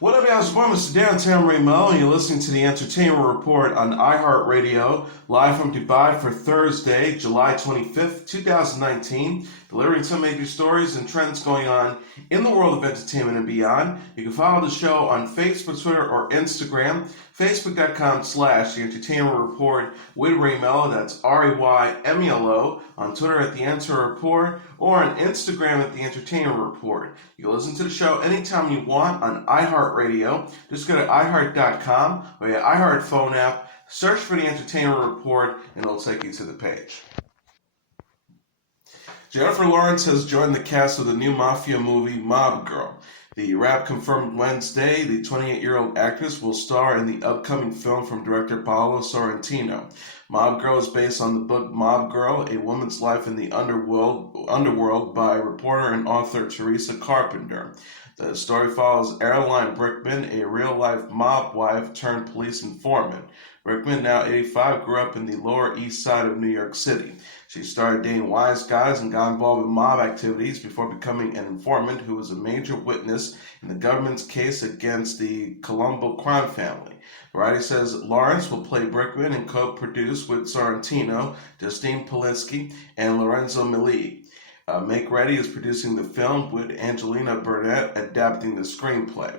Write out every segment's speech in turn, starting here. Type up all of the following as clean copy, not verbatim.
What up, guys? I'm Mr. Downtown Melo, and you're listening to the Entertainment Report on iHeartRadio, live from Dubai for Thursday, July 25th, 2019, delivering some major stories and trends going on in the world of entertainment and beyond. You can follow the show on Facebook, Twitter, or Instagram. Facebook.com/The Entertainment Report with Ray Melo, that's RAYMELO, on Twitter at The Enter Report, or on Instagram at The Entertainment Report. You can listen to the show anytime you want on iHeartRadio. Just go to iHeart.com or your iHeart phone app, search for The Entertainment Report, and it'll take you to the page. Jennifer Lawrence has joined the cast of the new mafia movie Mob Girl. The Wrap confirmed Wednesday the 28-year-old actress will star in the upcoming film from director Paolo Sorrentino. Mob Girl is based on the book Mob Girl, A Woman's Life in the Underworld by reporter and author Teresa Carpenter. The story follows Airline Brickman, a real-life mob wife turned police informant. Brickman, now 85, grew up in the Lower East Side of New York City. She started dating wise guys and got involved in mob activities before becoming an informant who was a major witness in the government's case against the Colombo crime family. Variety says Lawrence will play Brickman and co-produce with Sorrentino, Justine Polinsky, and Lorenzo Milli. Make Ready is producing the film with Angelina Burnett adapting the screenplay.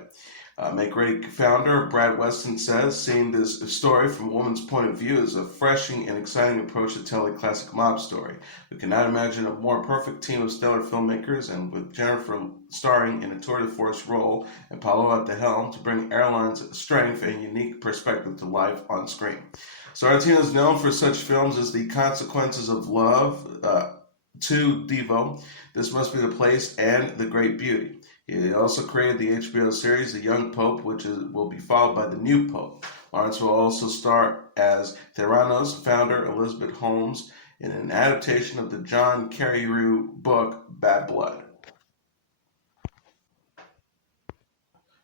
Make Ready founder Brad Weston says seeing this story from a woman's point of view is a refreshing and exciting approach to tell a classic mob story. We cannot imagine a more perfect team of stellar filmmakers, and with Jennifer starring in a tour de force role and Paolo at the helm to bring Airline's strength and unique perspective to life on screen. Sorrentino is known for such films as The Consequences of Love, To Devo, This Must Be the Place, and The Great Beauty. He also created the HBO series The Young Pope, which will be followed by The New Pope. Lawrence will also star as Theranos founder Elizabeth Holmes in an adaptation of the John Carreyrou book Bad Blood.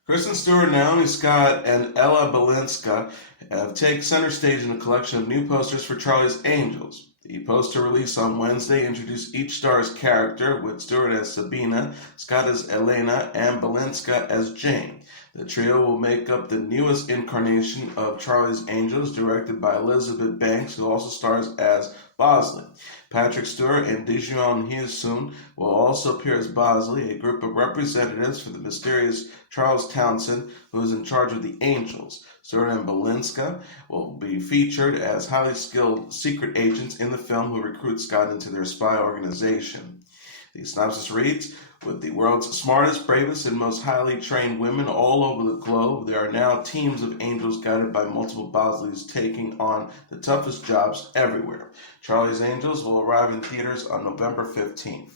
Kristen Stewart, Naomi Scott, and Ella Balinska have taken center stage in a collection of new posters for Charlie's Angels. The poster released on Wednesday introduced each star's character, with Stewart as Sabina, Scott as Elena, and Balinska as Jane. The trio will make up the newest incarnation of Charlie's Angels, directed by Elizabeth Banks, who also stars as Bosley. Patrick Stewart and Dijon Hyun will also appear as Bosley, a group of representatives for the mysterious Charles Townsend, who is in charge of the Angels. Stewart and Balinska will be featured as highly skilled secret agents in the film who recruit Scott into their spy organization. The synopsis reads, with the world's smartest, bravest, and most highly trained women all over the globe, there are now teams of angels guided by multiple Bosleys taking on the toughest jobs everywhere. Charlie's Angels will arrive in theaters on November 15th.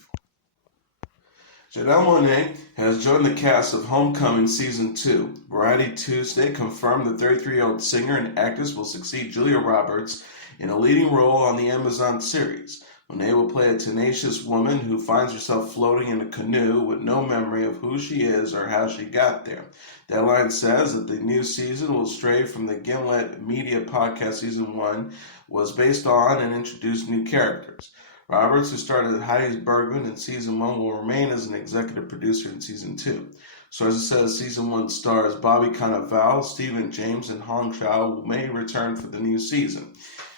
Janelle Monae has joined the cast of Homecoming Season 2. Variety Tuesday confirmed the 33-year-old singer and actress will succeed Julia Roberts in a leading role on the Amazon series. Monae will play a tenacious woman who finds herself floating in a canoe with no memory of who she is or how she got there. Deadline says that the new season will stray from the Gimlet Media podcast Season 1 was based on and introduced new characters. Roberts, who started at Heidi's Bergman in Season 1, will remain as an executive producer in Season 2. Sources says Season 1 stars Bobby Cannavale, Stephen James, and Hong Chau may return for the new season.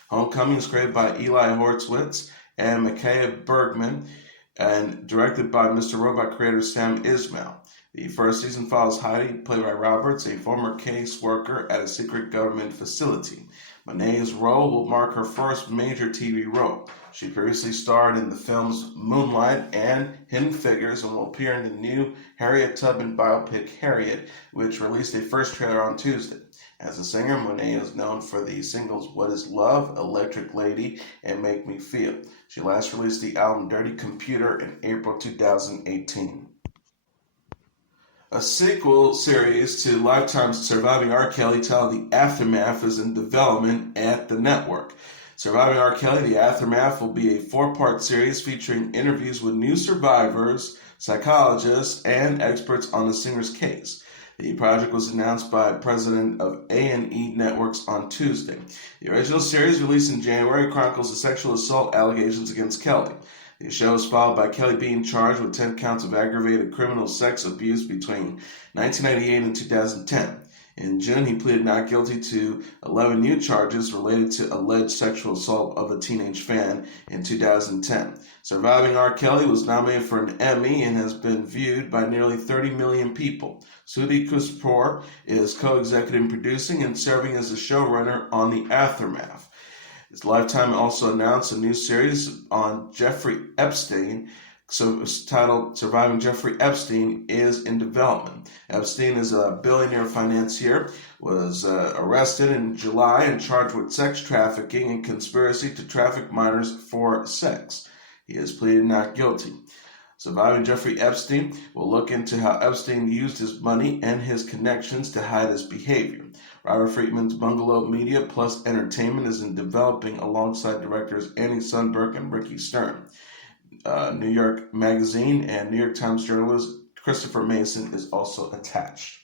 Homecoming is created by Eli Horowitz and Micaiah Bergman and directed by Mr. Robot creator Sam Ismail. The first season follows Heidi, played by Roberts, a former caseworker at a secret government facility. Monae's role will mark her first major TV role. She previously starred in the films Moonlight and Hidden Figures and will appear in the new Harriet Tubman biopic Harriet, which released a first trailer on Tuesday. As a singer, Monae is known for the singles What Is Love, Electric Lady, and Make Me Feel. She last released the album Dirty Computer in April 2018. A sequel series to Lifetime's Surviving R. Kelly titled The Aftermath is in development at the network. Surviving R. Kelly, The Aftermath will be a 4-part series featuring interviews with new survivors, psychologists, and experts on the singer's case. The project was announced by president of A&E Networks on Tuesday. The original series, released in January, chronicles the sexual assault allegations against Kelly. The show was followed by Kelly being charged with 10 counts of aggravated criminal sex abuse between 1998 and 2010. In June, he pleaded not guilty to 11 new charges related to alleged sexual assault of a teenage fan in 2010. Surviving R. Kelly was nominated for an Emmy and has been viewed by nearly 30 million people. Sudhi Kapoor is co-executive producing and serving as the showrunner on The Aftermath. Lifetime also announced a new series on Jeffrey Epstein, so it's titled Surviving Jeffrey Epstein, is in development. Epstein is a billionaire financier, was arrested in July and charged with sex trafficking and conspiracy to traffic minors for sex. He has pleaded not guilty. Surviving Jeffrey Epstein will look into how Epstein used his money and his connections to hide his behavior. Robert Friedman's Bungalow Media Plus Entertainment is in developing alongside directors Annie Sundberg and Ricky Stern. New York Magazine and New York Times journalist Christopher Mason is also attached.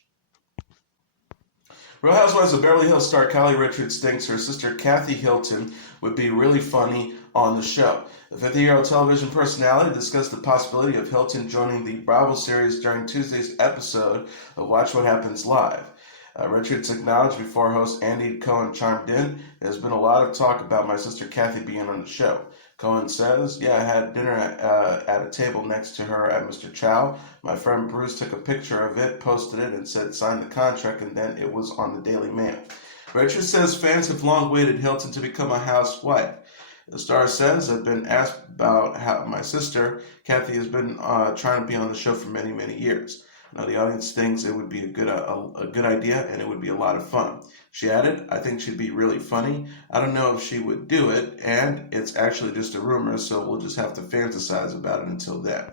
Real Housewives of Beverly Hills star Kylie Richards thinks her sister Kathy Hilton would be really funny on the show. The 50-year-old television personality discussed the possibility of Hilton joining the Bravo series during Tuesday's episode of Watch What Happens Live. Richards acknowledged before host Andy Cohen chimed in, "There's been a lot of talk about my sister Kathy being on the show." Cohen says, "Yeah, I had dinner at a table next to her at Mr. Chow. My friend Bruce took a picture of it, posted it, and said sign the contract, and then it was on the Daily Mail." Richards says fans have long waited Hilton to become a housewife. The star says, "I've been asked about how my sister Kathy has been trying to be on the show for many, many years. Now, the audience thinks it would be a good idea, and it would be a lot of fun." She added, "I think she'd be really funny. I don't know if she would do it, and it's actually just a rumor, so we'll just have to fantasize about it until then."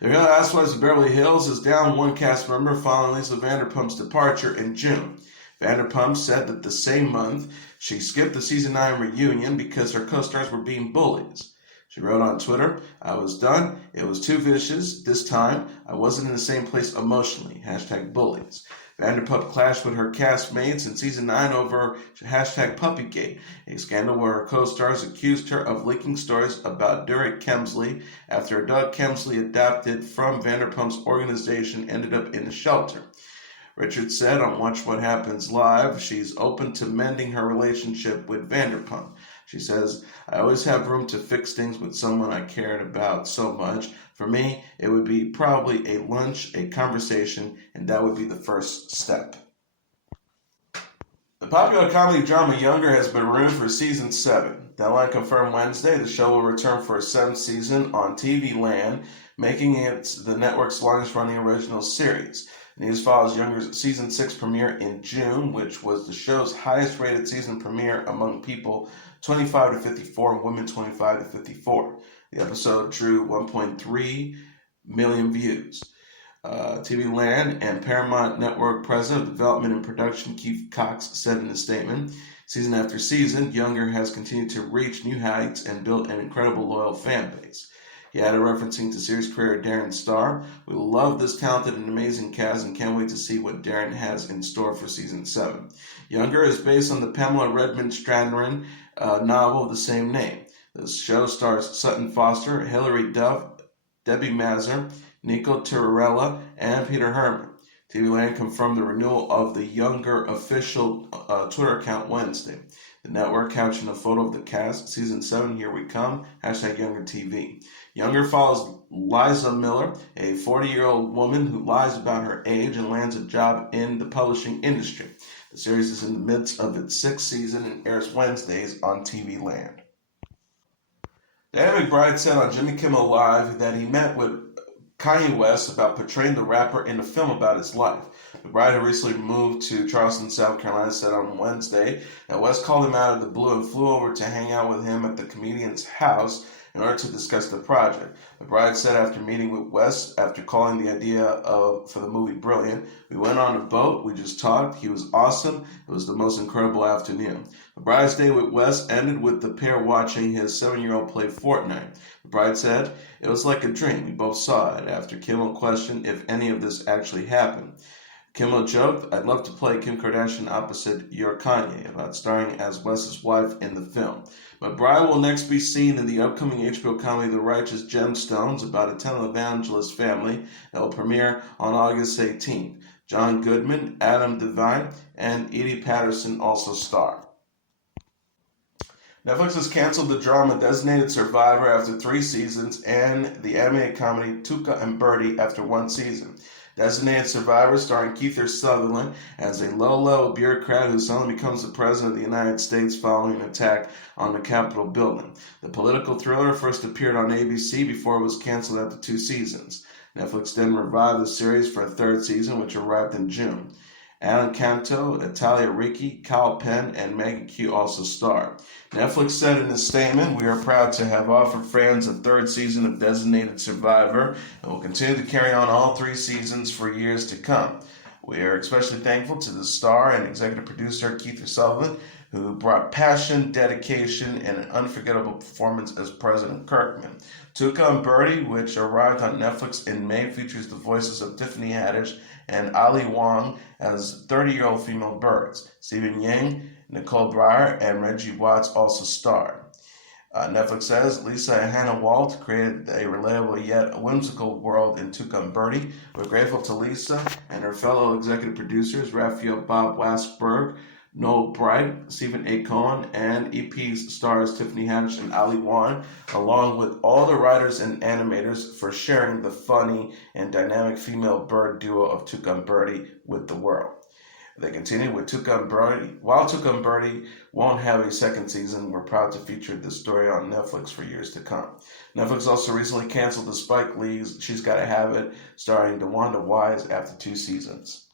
The Real Housewives of Beverly Hills is down one cast member following Lisa Vanderpump's departure in June. Vanderpump said that the same month she skipped the season 9 reunion because her co-stars were being bullies. She wrote on Twitter, "I was done. It was too vicious. This time, I wasn't in the same place emotionally. #bullies. Vanderpump clashed with her castmates in season 9 over #Puppygate, a scandal where her co-stars accused her of leaking stories about Derek Kemsley after a dog Kemsley adopted from Vanderpump's organization ended up in a shelter. Richards said on Watch What Happens Live, she's open to mending her relationship with Vanderpump. She says, "I always have room to fix things with someone I cared about so much. For me, it would be probably a lunch, a conversation, and that would be the first step." The popular comedy drama Younger has been renewed for season 7. Deadline confirmed Wednesday the show will return for a 7th season on TV Land, making it the network's longest-running original series. The news follows Younger's season 6 premiere in June, which was the show's highest-rated season premiere among people 25 to 54 and women 25 to 54. The episode drew 1.3 million views. TV Land and Paramount Network President of Development and Production Keith Cox said in a statement, "Season after season, Younger has continued to reach new heights and built an incredible loyal fan base." He added, referencing to series creator Darren Star, "We love this talented and amazing cast and can't wait to see what Darren has in store for season 7. Younger is based on the Pamela Redmond Stratton novel of the same name. The show stars Sutton Foster, Hilary Duff, Debbie Mazur, Nico Tortorella, and Peter Herman. TV Land confirmed the renewal of the Younger official Twitter account Wednesday. The network captioned a photo of the cast, season 7, here we come, #YoungerTV. Younger follows Liza Miller, a 40-year-old woman who lies about her age and lands a job in the publishing industry. The series is in the midst of its 6th season and airs Wednesdays on TV Land. Dan McBride said on Jimmy Kimmel Live that he met with Kanye West about portraying the rapper in a film about his life. McBride, who recently moved to Charleston, South Carolina, said on Wednesday that West called him out of the blue and flew over to hang out with him at the comedian's house in order to discuss the project. McBride said after meeting with West, after calling the idea for the movie brilliant, "We went on a boat, we just talked, he was awesome, it was the most incredible afternoon." McBride's day with West ended with the pair watching his 7-year-old play Fortnite. McBride said, "It was like a dream, we both saw it," after Kimmel questioned if any of this actually happened. Kimmel joked, "I'd love to play Kim Kardashian opposite your Kanye," about starring as West's wife in the film. McBride will next be seen in the upcoming HBO comedy The Righteous Gemstones, about a televangelist family that will premiere on August 18th. John Goodman, Adam Devine, and Edie Patterson also star. Netflix has canceled the drama Designated Survivor after 3 seasons and the animated comedy Tuca Bertie after 1 season. Designated Survivor, starring Kiefer Sutherland as a low-level bureaucrat who suddenly becomes the president of the United States following an attack on the Capitol building. The political thriller first appeared on ABC before it was canceled after 2 seasons. Netflix then revived the series for a 3rd season, which arrived in June. Alan Canto, Natalia Ricci, Kyle Penn, and Maggie Q also starred. Netflix said in a statement, "We are proud to have offered fans a 3rd season of Designated Survivor and will continue to carry on all 3 seasons for years to come. We are especially thankful to the star and executive producer Kiefer Sutherland, who brought passion, dedication, and an unforgettable performance as President Kirkman." Tuca Bertie, which arrived on Netflix in May, features the voices of Tiffany Haddish and Ali Wong as 30-year-old female birds. Stephen Yang, Nicole Breyer, and Reggie Watts also starred. Netflix says Lisa and Hannah Walt created a relatable yet whimsical world in Tuca Bertie. We're grateful to Lisa and her fellow executive producers, Raphael Bob Wassberg, Noel Bright, Stephen A. Cohen, and EP's stars Tiffany Haddish and Ali Wong, along with all the writers and animators, for sharing the funny and dynamic female bird duo of Tuca Bertie with the world. They continue with Tuca Bertie. While Tuca Bertie won't have a 2nd season, we're proud to feature this story on Netflix for years to come. Netflix also recently canceled the Spike Lee's She's Gotta Have It, starring DeWanda Wise, after 2 seasons.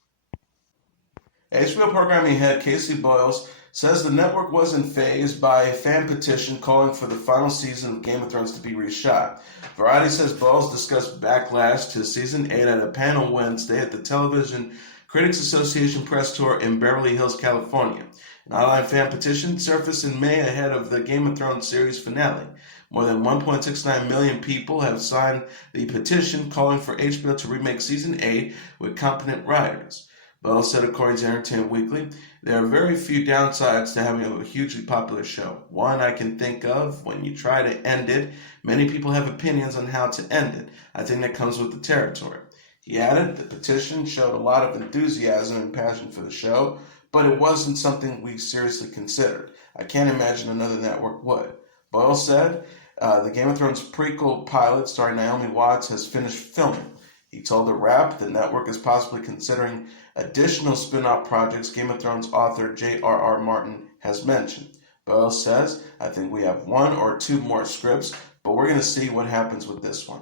HBO programming head Casey Boyles says the network wasn't fazed by a fan petition calling for the final season of Game of Thrones to be reshot. Variety says Boyles discussed backlash to Season 8 at a panel Wednesday at the Television Critics Association press tour in Beverly Hills, California. An online fan petition surfaced in May ahead of the Game of Thrones series finale. More than 1.69 million people have signed the petition calling for HBO to remake Season 8 with competent writers. Bell said, according to Entertainment Weekly, there are very few downsides to having a hugely popular show. One I can think of: when you try to end it, many people have opinions on how to end it. I think that comes with the territory. He added, the petition showed a lot of enthusiasm and passion for the show, but it wasn't something we seriously considered. I can't imagine another network would. Boyle said, the Game of Thrones prequel pilot starring Naomi Watts has finished filming. He told The Wrap the network is possibly considering additional spin-off projects Game of Thrones author J.R.R. Martin has mentioned. Boyle says, I think we have 1 or 2 more scripts, but we're going to see what happens with this one.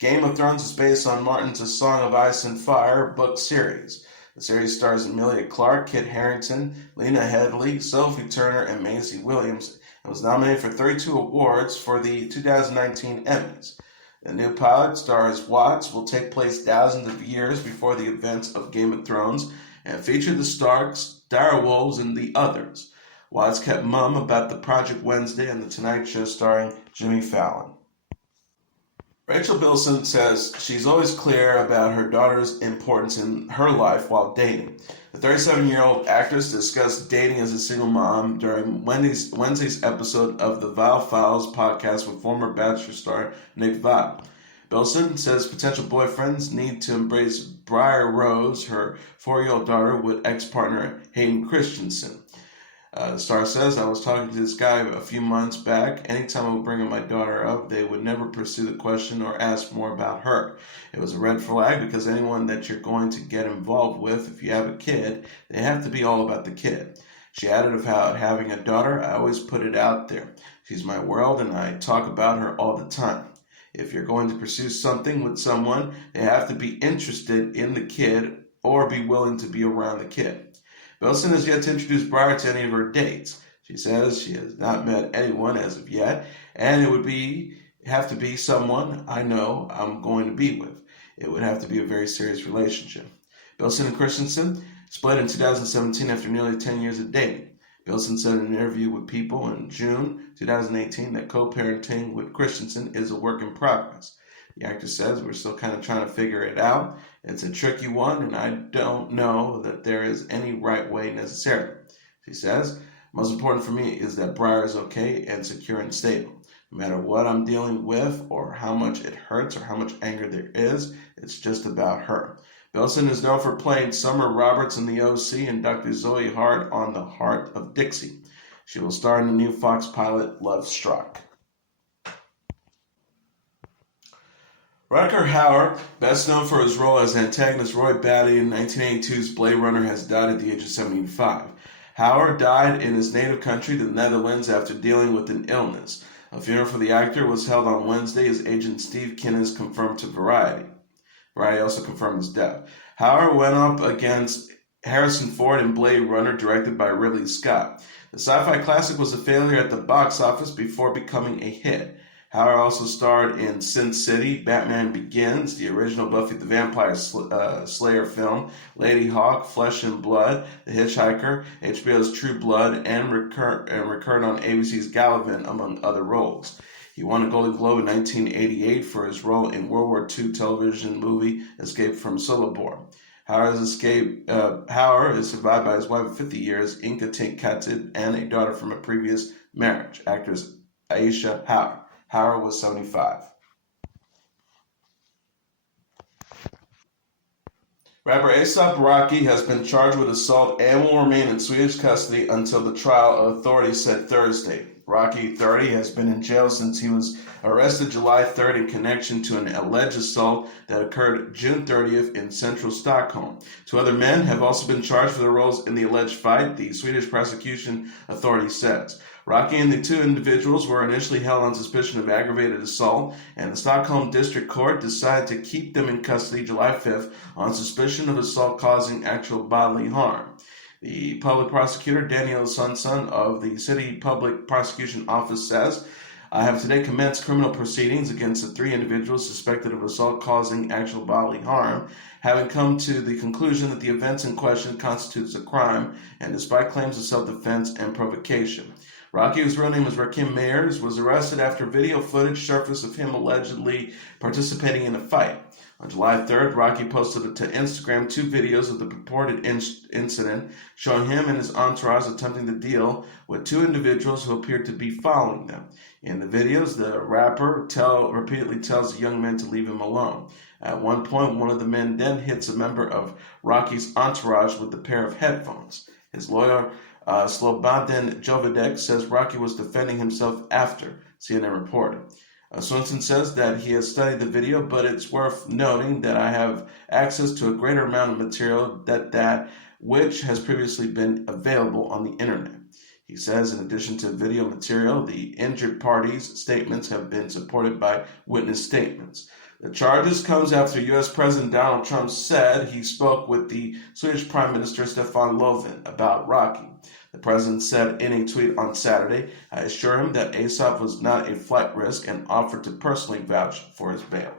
Game of Thrones is based on Martin's A Song of Ice and Fire book series. The series stars Emilia Clarke, Kit Harington, Lena Headey, Sophie Turner, and Maisie Williams, and was nominated for 32 awards for the 2019 Emmys. The new pilot, stars Watts, will take place thousands of years before the events of Game of Thrones and feature the Starks, direwolves, and the others. Watts kept mum about the project Wednesday on The Tonight Show starring Jimmy Fallon. Rachel Bilson says she's always clear about her daughter's importance in her life while dating. The 37-year-old actress discussed dating as a single mom during Wednesday's episode of the Vile Files podcast with former Bachelor star Nick Vile. Bilson says potential boyfriends need to embrace Briar Rose, her 4-year-old daughter, with ex-partner Hayden Christensen. The star says, I was talking to this guy a few months back. Anytime I would bring my daughter up, they would never pursue the question or ask more about her. It was a red flag because anyone that you're going to get involved with, if you have a kid, they have to be all about the kid. She added about having a daughter, I always put it out there. She's my world and I talk about her all the time. If you're going to pursue something with someone, they have to be interested in the kid or be willing to be around the kid. Bilson has yet to introduce Briar to any of her dates. She says she has not met anyone as of yet, and it would have to be someone I know I'm going to be with. It would have to be a very serious relationship. Bilson and Christensen split in 2017 after nearly 10 years of dating. Bilson said in an interview with People in June 2018 that co-parenting with Christensen is a work in progress. The actor says, "We're still kind of trying to figure it out. It's a tricky one, and I don't know that there is any right way necessarily." She says, "Most important for me is that Briar is okay and secure and stable. No matter what I'm dealing with or how much it hurts or how much anger there is, it's just about her." Bilson is known for playing Summer Roberts in The OC and Dr. Zoe Hart on The Heart of Dixie. She will star in the new Fox pilot Love Struck. Rutger Hauer, best known for his role as antagonist Roy Batty in 1982's Blade Runner, has died at the age of 75. Hauer died in his native country, the Netherlands, after dealing with an illness. A funeral for the actor was held on Wednesday, as agent Steve Kinnis confirmed to Variety. Variety also confirmed his death. Hauer went up against Harrison Ford in Blade Runner, directed by Ridley Scott. The sci-fi classic was a failure at the box office before becoming a hit. Hauer also starred in Sin City, Batman Begins, the original Buffy the Vampire Slayer film, Lady Hawk, Flesh and Blood, The Hitchhiker, HBO's True Blood, and recurred on ABC's Gallivant, among other roles. He won a Golden Globe in 1988 for his role in World War II television movie Escape from Sobibor. Hauer is survived by his wife of 50 years, Inka Katid, and a daughter from a previous marriage, actress Aisha Hauer. Hauer was 75. Rapper A$AP Rocky has been charged with assault and will remain in Swedish custody until the trial, authorities said Thursday. Rocky, 30, has been in jail since he was arrested July 3rd in connection to an alleged assault that occurred June 30th in central Stockholm. Two other men have also been charged for their roles in the alleged fight, the Swedish prosecution authority says. Rocky and the two individuals were initially held on suspicion of aggravated assault, and the Stockholm District Court decided to keep them in custody July 5th on suspicion of assault causing actual bodily harm. The public prosecutor, Daniel Sundson of the City Public Prosecution Office, says, "I have today commenced criminal proceedings against the three individuals suspected of assault causing actual bodily harm, having come to the conclusion that the events in question constitutes a crime, and despite claims of self-defense and provocation." Rocky, whose real name is Rakim Mayers, was arrested after video footage surfaced of him allegedly participating in a fight. On July 3rd, Rocky posted to Instagram 2 videos of the purported incident, showing him and his entourage attempting to deal with two individuals who appeared to be following them. In the videos, the rapper repeatedly tells the young men to leave him alone. At one point, one of the men then hits a member of Rocky's entourage with a pair of headphones. His lawyer, Slobodan Jovedek, says Rocky was defending himself after, CNN reported. Swenson says that he has studied the video, but it's worth noting that I have access to a greater amount of material that which has previously been available on the internet. He says in addition to video material, the injured parties' statements have been supported by witness statements. The charges comes after U.S. President Donald Trump said he spoke with the Swedish Prime Minister Stefan Löfven about Rocky. The president said in a tweet on Saturday, "I assure him that A$AP was not a flight risk and offered to personally vouch for his bail."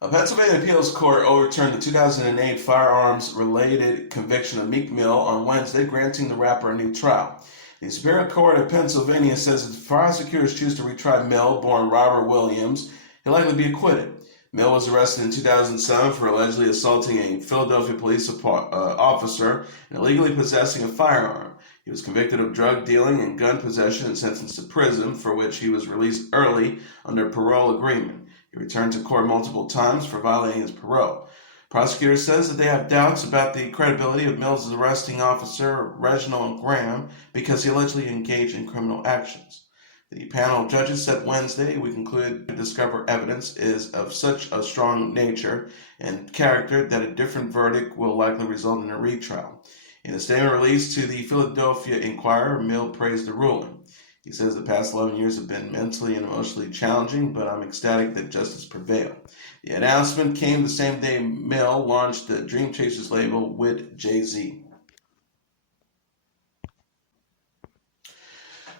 A Pennsylvania appeals court overturned the 2008 firearms-related conviction of Meek Mill on Wednesday, granting the rapper a new trial. The Superior Court of Pennsylvania says if prosecutors choose to retry Mill, born Robert Williams, he'll likely be acquitted. Mill was arrested in 2007 for allegedly assaulting a Philadelphia police officer and illegally possessing a firearm. He was convicted of drug dealing and gun possession and sentenced to prison, for which he was released early under parole agreement. He returned to court multiple times for violating his parole. Prosecutor says that they have doubts about the credibility of Mill's arresting officer, Reginald Graham, because he allegedly engaged in criminal actions. The panel of judges said Wednesday, "We concluded to discover evidence is of such a strong nature and character that a different verdict will likely result in a retrial." In a statement released to the Philadelphia Inquirer, Mill praised the ruling. He says the past 11 years have been mentally and emotionally challenging, but I'm ecstatic that justice prevailed. The announcement came the same day Mill launched the Dream Chasers label with Jay-Z.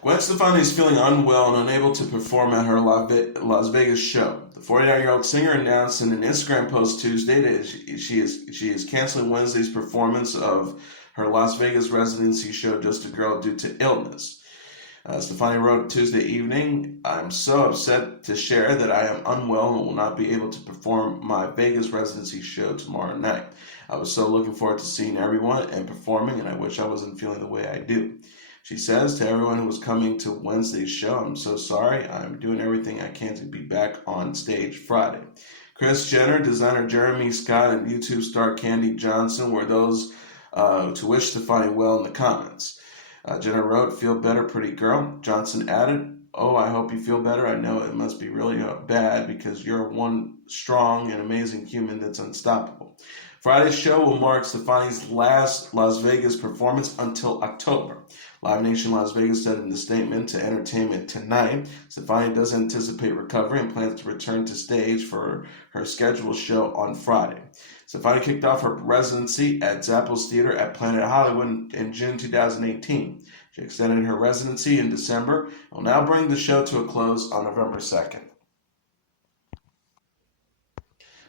Gwen Stefani is feeling unwell and unable to perform at her Las Vegas show. The 49-year-old singer announced in an Instagram post Tuesday that she is canceling Wednesday's performance of her Las Vegas residency show Just a Girl due to illness. Stefani wrote Tuesday evening, "I'm so upset to share that I am unwell and will not be able to perform my Vegas residency show tomorrow night. I was so looking forward to seeing everyone and performing, and I wish I wasn't feeling the way I do." She says to everyone who was coming to Wednesday's show, "I'm so sorry. I'm doing everything I can to be back on stage Friday." Kris Jenner, designer Naomi Scott, and YouTube star Candy Johnson were those to wish Stefani well in the comments. Jenner wrote, "Feel better, pretty girl." Johnson added, "Oh, I hope you feel better. I know it must be really bad because you're one strong and amazing human that's unstoppable." Friday's show will mark Stefani's last Las Vegas performance until October. Live Nation Las Vegas said in the statement to Entertainment Tonight, Stefani does anticipate recovery and plans to return to stage for her scheduled show on Friday. Stefani kicked off her residency at Zappos Theater at Planet Hollywood in June 2018. She extended her residency in December and will now bring the show to a close on November 2nd.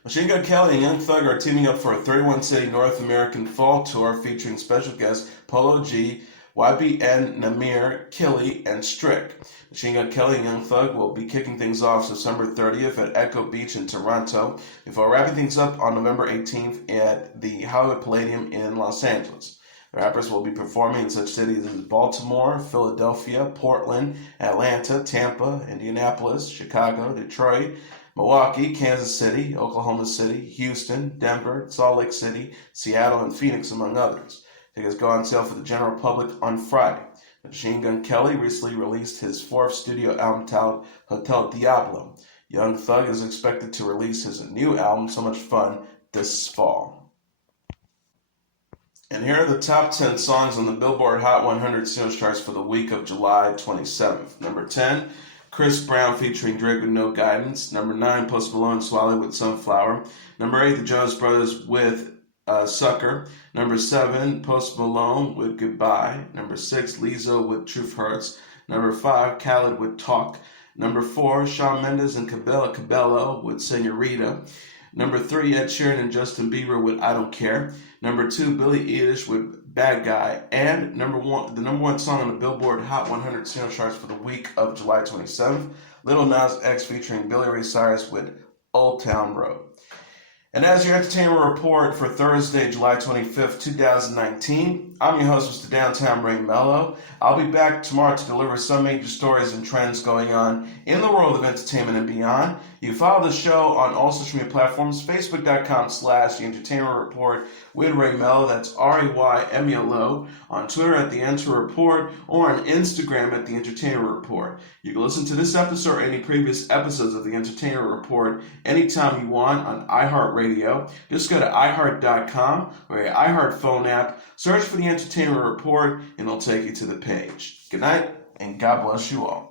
Machine Gun Kelly and Young Thug are teaming up for a 31-city North American fall tour featuring special guests Polo G, YBN, Namir, Killy, and Strick. Machine Gun Kelly and Young Thug will be kicking things off September 30th at Echo Beach in Toronto before wrapping things up on November 18th at the Hollywood Palladium in Los Angeles. The rappers will be performing in such cities as Baltimore, Philadelphia, Portland, Atlanta, Tampa, Indianapolis, Chicago, Detroit, Milwaukee, Kansas City, Oklahoma City, Houston, Denver, Salt Lake City, Seattle, and Phoenix, among others. Tickets go on sale for the general public on Friday. Machine Gun Kelly recently released his fourth studio album titled Hotel Diablo. Young Thug is expected to release his new album, So Much Fun, this fall. And here are the top 10 songs on the Billboard Hot 100 singles charts for the week of July 27th. Number 10, Chris Brown featuring Drake with No Guidance. Number 9, Post Malone and Swally with Sunflower. Number 8, the Jonas Brothers with Sucker. Number 7, Post Malone with Goodbye. Number 6, Lizzo with Truth Hurts. Number 5, Khaled with Talk. Number 4, Shawn Mendes and Cabello with Senorita. Number 3, Ed Sheeran and Justin Bieber with I Don't Care. Number 2, Billie Eilish with Bad Guy. And the number one song on the Billboard Hot 100 singles charts for the week of July 27th, Lil Nas X featuring Billy Ray Cyrus with Old Town Road. And as your entertainment report for Thursday, July 25th, 2019, I'm your host, Mr. Downtown Brain Melo. I'll be back tomorrow to deliver some major stories and trends going on in the world of entertainment and beyond. You can follow the show on all social media platforms, facebook.com/The Entertainment Report with Ray Melo, that's RAYMELO, on Twitter at The Enter Report, or on Instagram at The Entertainment Report. You can listen to this episode or any previous episodes of The Entertainment Report anytime you want on iHeartRadio. Just go to iHeart.com or your iHeart phone app, search for The Entertainment Report, and it'll take you to the page. Good night, and God bless you all.